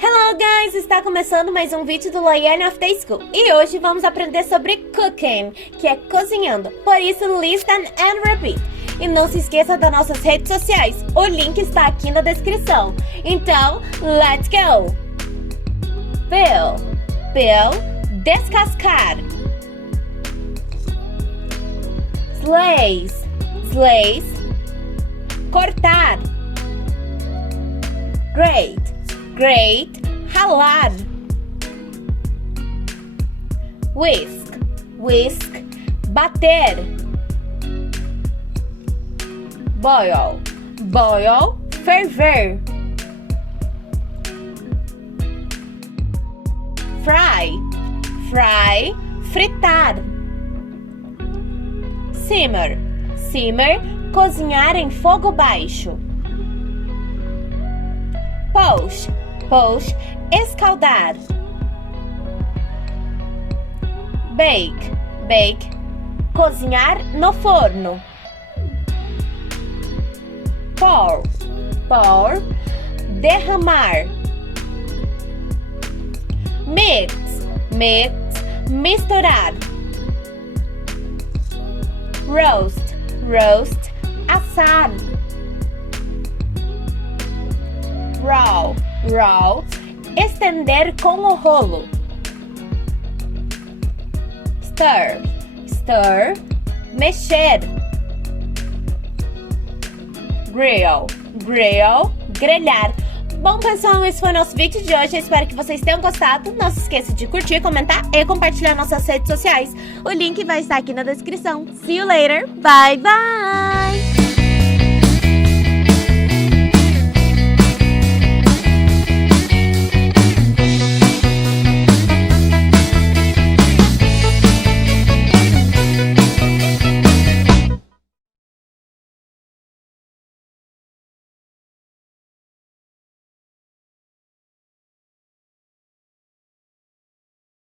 Hello guys! Está começando mais um vídeo do LoyaneOfTheSchool e hoje vamos aprender sobre cooking, que é cozinhando. Por isso, listen and repeat. E não se esqueça das nossas redes sociais, o link está aqui na descrição. Então, let's go! Peel, descascar. Slice, cortar. Grate, ralar. Whisk, bater. Boil, ferver. Fry, fritar. Simmer, cozinhar em fogo baixo. Poach, escaldar. Bake, cozinhar no forno. Pour, derramar. Mix, misturar. Roast, assar. Roll, estender com o rolo. Stir, mexer. Grill, grelhar. Bom, pessoal, esse foi o nosso vídeo de hoje. Eu espero que vocês tenham gostado. Não se esqueça de curtir, comentar e compartilhar nossas redes sociais. O link vai estar aqui na descrição. See you later. Bye, bye!